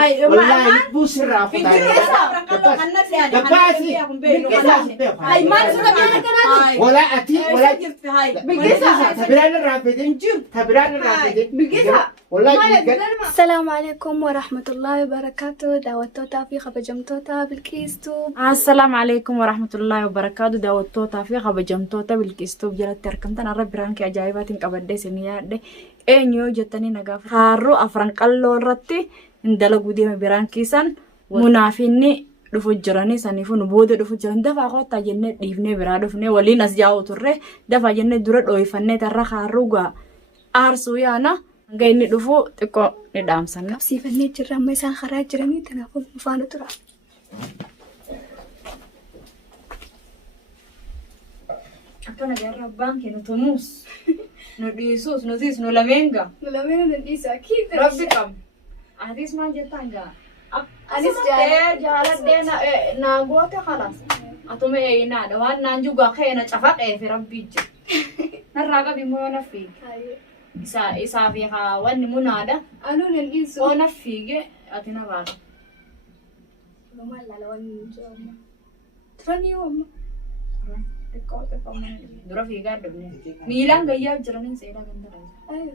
والله بوس الرافض ولا أتي ولا تبران الرافدين تبران الرافدين والله السلام عليكم ورحمة الله وبركاته. دعوتوتا في خبجمتوتا بالكيستوب. السلام عليكم ورحمة الله وبركاته. دعوتوتا في خبجمتوتا بالكيستوب. جلت تركمتن الرب رانك عجائبات قبضة سنياد eenyu jettanii nagaaf harroo afran qalloo irratti indalagu deeme biraan kiisan munaafinni dhufu jiranii saniifuu nu booda dhufu jiran dafaa qotaa jennee dhiifnee biraa dhufnee waliin as jaa'u turre dafaa jennee dura dhooyifannee tarra harroo gaa aarsuu yaana hanga inni dhufu xiqqoo ni dhaamsanna. Qabsiifannee jirra amma isaan karaa jiranii kanaafuu nu faana tura. Akkana garra abbaan keenya tumuus. Nudhiisuus nutis nu lameenga. Nu lameen nudhiisa kiita. Rabbi qab. Atis maal jettaan gaa? Anis jaaladhee naa goote khalas. Atuma eeyinaadha waan naan jugaa keena cafaqee fi rabbii jira. Narraa qabi moo na fiige. Isaa fi haa wanni munaadha. Anuu nudhiisu. Oo na fiige ati narraa qabi. Maal laala wanni jira. Turanii hooma. Dura fiigaa dhufne miilaan gayyaa jiraniin seedaa kan ta'an.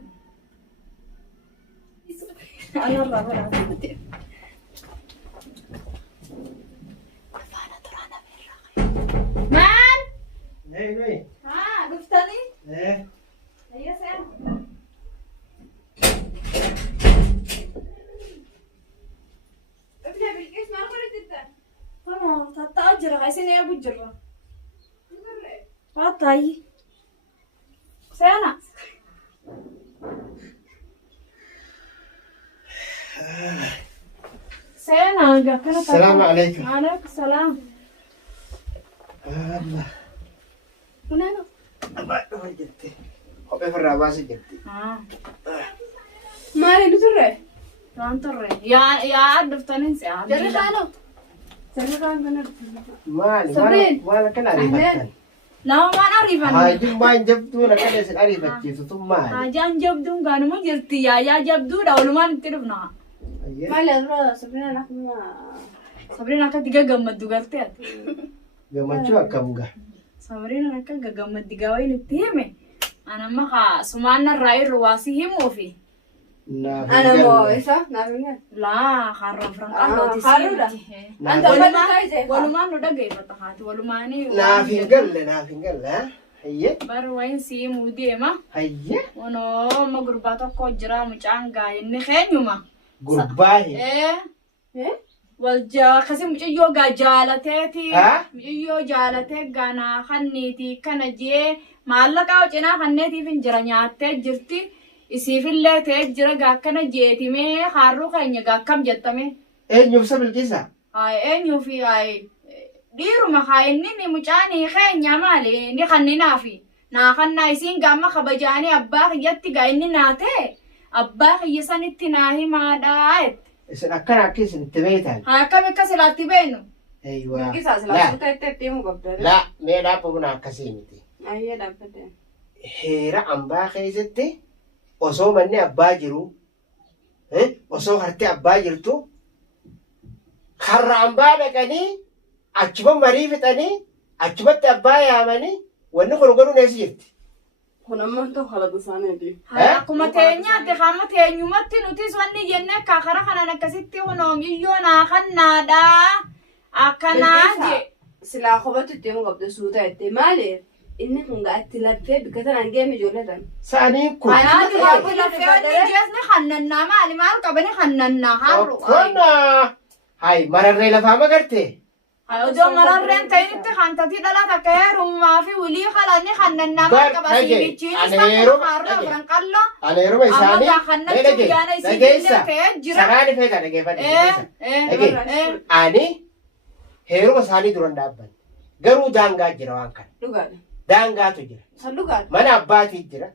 Maal? Haa dhuftanii? Ayya seera. Dhufne bilqis maal godhe jirtan? Kana tatta'aa jira isin eegu jirra. Fatay. Sana. Sana gakana. السلام عليكم. وعليكم السلام. الله. Munano. ما جبتي. خبي في الراباس جبتي. Maali nu turre? Waan turre. Yaa adduftaniin si'a. Jarri kaanoo. Jarri kaan kana. مالي ولا كان عريفتان. Nama maan ariifan? هاي ما جبتوا لك أنا سن عريفت كيف ثم مالي. Hajaan jabduun gaanuma jirti yaa jabduudha walumaan itti dhufna. Maali asirraa Sabrina nakuma. Sabriin akka diga gammaddu galtee ati. Gammachuu akkamga. Sabriin akka gammaddi gawain itti hime. Anamma kaa sumaanna irraa irra waasii himuufi. Ana moo isa naafin Laa harra franqallooti harruudha. Anta walumaan nu dhaggeeffata haati walumaanii. نافين قل هيا Bar wayin sii muu deema. هيا Onoo ma gurbaa tokko jira mucaan gaa'inni keenyuma. قرباهي Kasi mucayyoo gaa jaalateeti. ها Mucayyoo jaalatee gaanaa kanniiti kana jee maallaqaa cinaa kanneetiif hin jira nyaattee jirti. Isiifillee ta'ee jira gaa akkana jeetimee harruu keenya gaa akkam jettame. ايه نفسه بالقصة Haay eenyuufi haay dhiiruma haa inni mucaanii keenya maali ni kanninaafi. Naa kannaa isiin gaama kabajaanii abbaa kiyyatti gaa inni naatee abbaa kiyya sanitti naa himaadhaa. إذا أكان عكيس انتبهتان Haa akkam akka silaatti beenu. أيوة Bilqisa silaa suuta itti himu qabda. لا ما دابا هنا كسيمتي Ayyee dhaabbate. هيرا أمبا خيزتي osoo manni abbaa jiru osoo hartee abbaa jirtu karra ambaa dhaqanii achuma marii fixanii achumatti abbaa yaamanii wanni kun godhuun eessa jirti. Kun amma ta'u halagu isaaniiti. Akkuma teenyaatti hamma teenyumatti nutis wanni jennee kakara kanan akkasitti hunoomiyyoo naa kannaadhaa akkanaa je. Silaa kophaatti itti himu qabda suuta itti maaliif? Inni kun gaatti laffee bikka tanaan geemi ijoolletan. Saanii kun. Anaatu yaabbii laffee wanni jeesni hannannaa maali maal qabani hannannaa harru. Akkana. Hayi mararree lafaa magarte. Odoo mararreen ta'initti hantatii dhalaa takka heerumaa fi wilii kalanni hannannaa maal qaba siibichiin isaa harru afran qalloo. Ana yeroo isaanii dhageessa. Saraan ifee kan dhageeffadhe. Ani heeruma isaanii duran dhaabban. Garuu daangaa jira waan kana. Dhugaadha. Daangaatu jira. San dhugaadha. Mana abbaatii jira.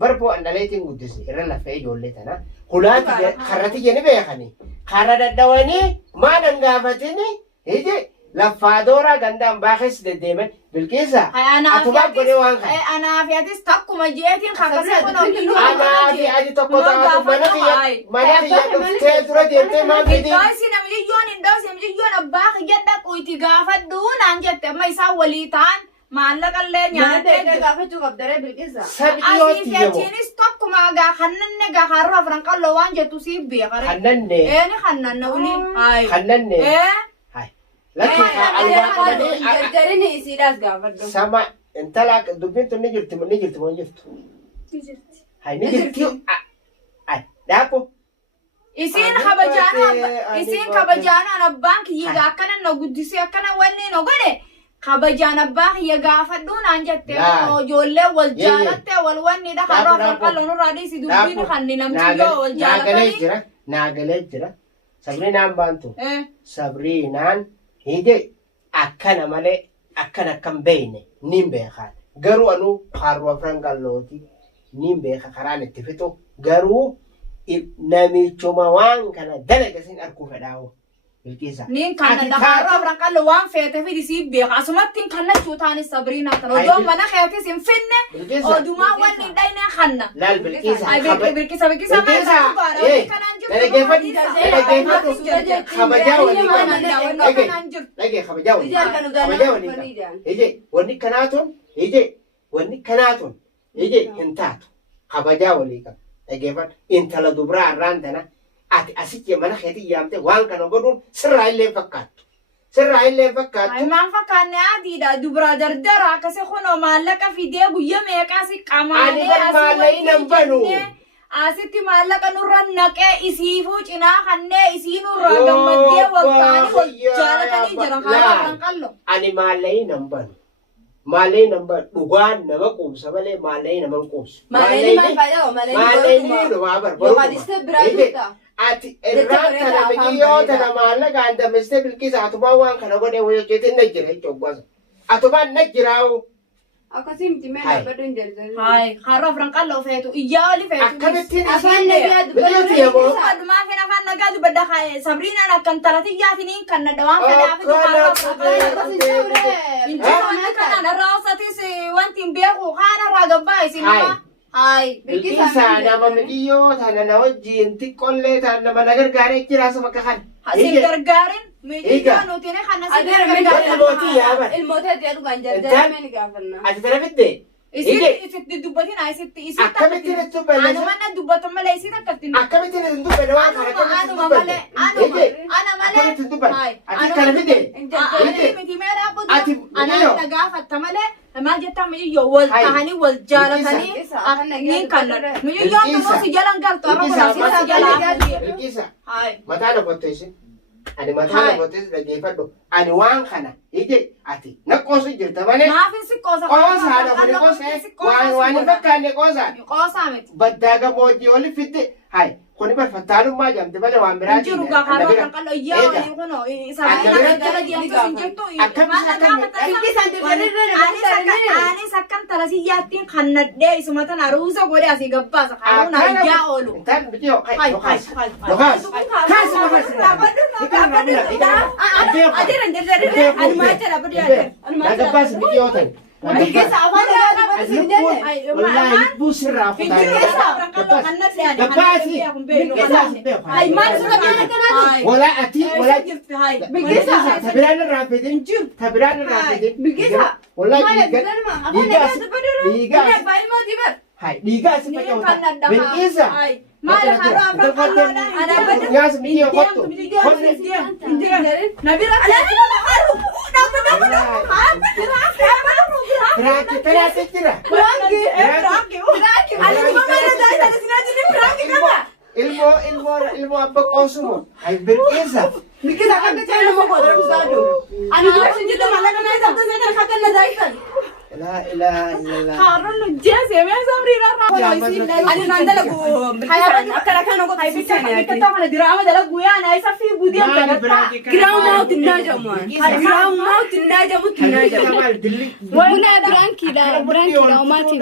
Barboo andaleetiin guddise irra lafee ijoollee tana. Hulaati karrati jeni beekanii. Karra dadhawanii maan hangaafatini. Ije Laffaadooraa gandaan baaxees deddeeman bilkeessa. Atumaa godhee waan kana. Anaafiyatis takkuma jeetiin kakasee kun hojii Anaafi ati tokko taatu mana kiyya dhuftee dura deemtee maal fedhi? Gaasi namiyyoon indoos namiyyoon abbaa kiyya dhaqu itti gaafadhu naan jette amma isaan walii ta'an maallaqallee nyaatee gaafachuu qabdaree bilqisa. Sabiyyooti jedhamu. Asiifechiinis tokkuma gaa kannanne gaa haroo afran qalloo waan jettu siif beekare. Kannanne. Eeni kannanne ulii. Kannanne. Lakki Jarjarini isiidhaas gaafadhu. sama intala dubbiin tun ni jirti moo hin jirtu? Hai ni jirti. Daako. Isiin kabajaanaan abbaan kiyya akkana na guddisee akkana wanni na godhe kabajaan abbaa kiyya gaafadhu naan jettee ijoollee wal jaalattee wal wanni dha haroo afran qalloo nurraa dhiisi dubbiin kanni namtiyyoo wal jaalatanii. Naagalee jira. Sabrinaan baantu. Sabrinaan hije akkana malee akkan beeyne nin beekaan. Garuu anuu haroo afran qallooti nin beeka karaan itti fixu garuu namichuma waan kana dalagasin arkuu fedhaawu. Bilqisa. Nin kana haroo afran qalloo waan feete fidi siif beeka asumattiin kannachuu taanis Sabrinaa kana odoo mana keetis hin finne odumaa wanni dhayne kanna. Laal bilqisa. Bilqisa kabajaa walii qaban. Ije wanni kanaatun hin taatu kabajaa walii qaban. Dhaggeeffadhu intala dubraa irraan tana ati asitti mana keetii yaamte waan kana godhuun sirraa illee fakkaattu. Maan fakkaanne adiidha dubraa dardara akkasii kunoo maallaqa fidee guyyaa meeqaa si qamaanee asitti maallaqa nurra naqee isiifuu cinaa kannee isii nurraa gammaddee wal ta'anii wal jaalatanii jiran haroo afran qalloo. Ani maallaqii nan banu. Maallaqii nan banu dhugaan nama quubsa malee maallaqii nama hin quubsu. Maallaqii dhumaa barbaadu. Ati irraa kana biqiyyoo tana maallaqaan damestee bilqisa atumaan waan kana godhee hojjetin na jira jechuudha. Atumaan na jiraawu. Akkasii miti mee dhaabadhu hin jarjarin. Haroo afran qalloo feetu iyyaa oli feetu. Akkamittiin afaan nagaa dubbatu yamoo. Dhumaa fi afaan nagaa dubbadda kaa'e Sabrinaan akkan talatiyyaatiniin kan nadda waan fedhaafi haroo afran qalloo. Kanaan irraa osatis wanti hin beeku kaan irraa gabbaa isin nama. Bilqisa nama biqiyyoo tana na wajjin xiqqollee tana nama na gargaaree jira asuma akka kana. Asin gargaarin miidiyoo nuti ne kana si gargaarin. Ilmoota itti dhugaan jarjaramee ni gaafanna. Ati tana fiddee? Isitti dubbatina isitti akkamittiin itti dubbanne? Anuma na dubbatu malee isitti akkattiin. Akkamittiin itti dubbanne waan kana akkamittiin dubbanne? Ana malee. Akkamittiin dubbanne? Ati kana fiddee? Miti mee dhaabatu. Ana na gaafatta malee. Maal jettaa miiyyoo wal ta'anii wal jaalatanii niin kannan. Miiyyoon immoo si jalan galtu har'a kun si jalan. Bilqisa. Mataa dhaabbattu isin. Ani mataa dhaabbattu dhaggeeffadhu. Ani waan kana ije ati na qoosu jirta malee. Maafin si qoosa. Qoosaadha fudhe qoosee. Waan hin fakkaanne qoosaadha. Qoosaa miti. Baddaa gammoojjii oli fidde. Kuni barfattaanummaa jamte malee waan biraatiin. Jiru gaafa kan qalloo iyyaa walii kunoo sabaa jala deemtu sin jettu anis akkan talasiyyaattiin kan nadhee isuma tan aruusa godhe asii gabbaasa kanuun ayyaa oolu. Intaan bitiyoo Bilqisa afaan nagaa wallahi lubbuu sirraa wala ati wala Bilqisa tabiraan irraa fedhin jiru tabiraan irraa fedhin Bilqisa wallahi dhiigaa si Bilqisa. Bilqisa Maal haroo afran qalloodhaan ana badda. nyaas biyyoo kottu Piraaki jira. Ilmoo abba qoosumo. Ay Bilqisa. Bilqisa akka caalu nama qoodara bisaadu. Ani dura sinjita mallaqa naa isa akka sana akka na daayisan. La ilaha illallah. Harroon nu jeesee mee Sabrinaa Ani naan dalagu. Akka kana godhu Bikkattaa kana diraama dalagu yaana isa fi budii akka Giraama tinaa jamu. Giraama tinaa jamu tinaa jamu. Wala biraankiidha umaati.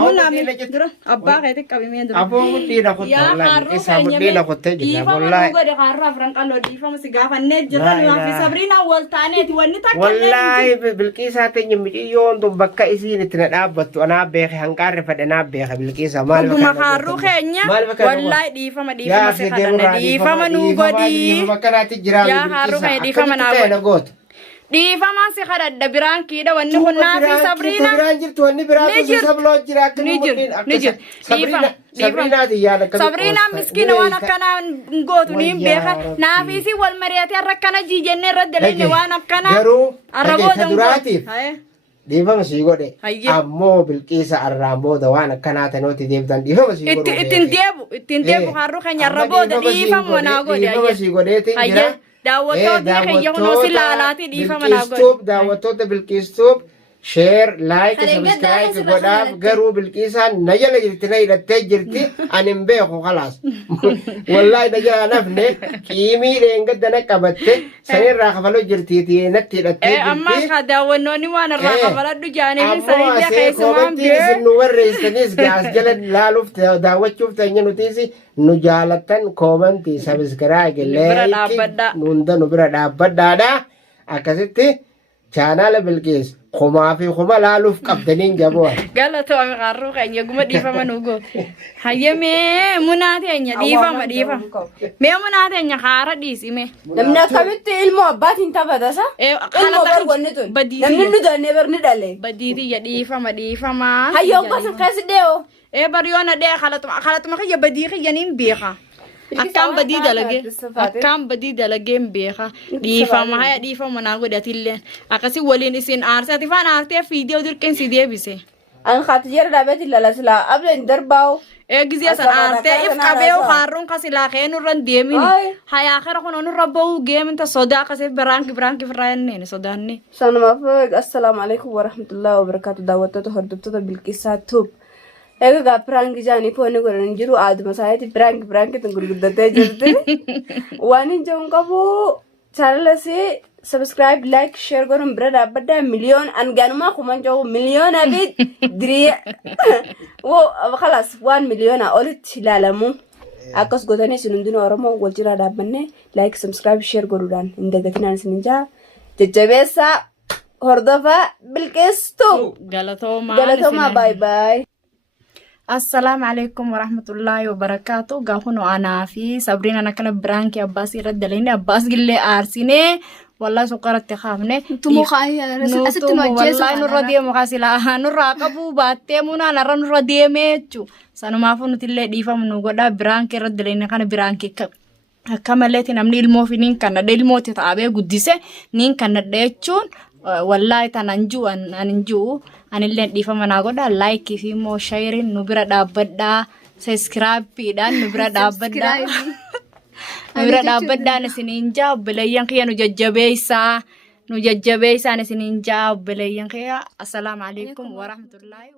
Muna mi dura abbaa keetii qabimee dura. Aboo mudhiina kutte Yaa wallahi harroo bilqisaa mudhiina kuttee jira dhiifama wallahi. nu godhe harroo afran qal'oo dhiifama si gaafannee jirra Laa numaa fi ilaaha. sabriinaa wal taaneeti wanni takka Wallahi bilqisaa teenya midhiyyoon tun bakka isiin itti na dhaabbattu anaa beeke hanqaarri fadhe naa beeka bilqisaa maal Dhuguma harroo keenya wallahi dhiifama si kadhanne dhiifama nu godhii. Bakkanaatti jira Yaa harroo keenya dhiifama naa godhi. Dhiifamaan si kadhadha biraan kiidha wanni kun naa fi sabriina. Biraan jirtu wanni biraan kun sabloo jira akka Ni jiru ni jiru. Sabriinaati yaada akkasii. Sabriinaan miskiina waan akkanaa hin gootu ni hin beeka. Naafisi wal mari'atee har'a akkana jiijennee irratti dalenne waan akkanaa. Garuu arrabooda duraatiif dhiifama sii godhe. Hayyee. Ammoo bilqiisa arraan booda waan akkanaa tanooti deebitan dhiifama sii godhe. ittiin deebu harroo keenya arrabooda dhiifama naa godhe. Dhiifama sii godheetiin jira. Daawwattoonni keenya kunoo si laalaatii dhiifama naa godhe. Daawwattoota bilqiistuuf sheer laayik sabiskiraayib godhaaf garuu bilqiisaan na jala jirti na hidhattee jirti ani hin beeku khalaas. Wallaahi na jala nafne qiimii dheengadda na qabatte sanirraa kafaloo jirtiiti natti hidhattee jirti. Ammas haa daawwannoonni waan irraa kafaladhu jaaniin sanillee keessumaan bee. Isin nu barreessanis gaas jala laaluuf daawwachuuf teenya nutis nu jaalattan koomantii sabiskiraayib laayik hunda nu bira dhaabbadhaadha. Akkasitti chaanaala bilqiis kumaa fi kuma laaluuf qabdaniin jaboo. Galatoome harroo keenya guma dhiifama nu goote. Hayyamee munaa teenya dhiifama. Mee munaa teenya haara dhiisime. Namni akkamitti ilmoo abbaatiin taphatasa? Ilmoo barbaanne tun. Namni nu dannee barni dhale. Badiitiyya dhiifama. Hayyoon gosa keessa dee'oo. Bariyoona dhee halatuma kiyya badii kiyya niin beeka. Akkaan badii dalagee hin beeka. Dhiifama haya dhiifama naa godhatillee. Akkasii waliin isin aarse ati faan aartee fiidiyoo dirqinsi deebise. An haati jara dhaabeeti lalasilaa ableen darbaa'u. Gizee san aartee if qabee harruun kasilaa kee nurra hin deemini. Hayaa kara kun nurra ba'uu geeminta sodaa akkasii biraanki firraa jenneen sodaanne. Sanumaaf assalaamu alaikum warahmatullahi wabarakaatu daawwattoota hordoftoota bilqisaa tuub. Egaa prank jaanii foonni godhan jiru aaduma isaaniitti prank tun gurguddatee jirti. Waan hin jiru qabu chaanelasii subscribe like share godhuun bira dhaabbaddaa miliyoon anganumaa kuman jiru miliyoona fi dirii khalaas waan miliyoona olitti ilaalamu. Akkas gootanii isin hundinuu Oromoo wal jira dhaabbanne like subscribe share godhuudhaan hin dagatinaan isin jaa jajjabeessaa hordofaa bilqeessitu. Galatoomaa bye bye. Assalamu alaikum warahmatullahi wabarakatuh. Gahunu ana fi Sabrina nakana branki Abbas iraddaline Abbas gille arsine wallahi suqaratti khafne tumu khaya asittu wajjesu wallahi nurra deemu khasila nurra qabu baatte muna narra nurra deemechu sanumaafu nutillee dhiifamu nu godha branki iraddaline kana branki akkamalee namni ilmoo finiin kana ilmooti taabee guddise niin kana dheechuun wallahi tananju ananju anilleen dhiifama naa godha like fi moo sharing nu bira dhaabbadhaa subscribe dhaan nu bira dhaabbadhaa nu bira dhaabbadhaan isiniin jaa obboleeyyan kiyya nu jajjabeessaan isiniin jaa obboleeyyan kiyya. Assalaamu alaikum warahmatullahi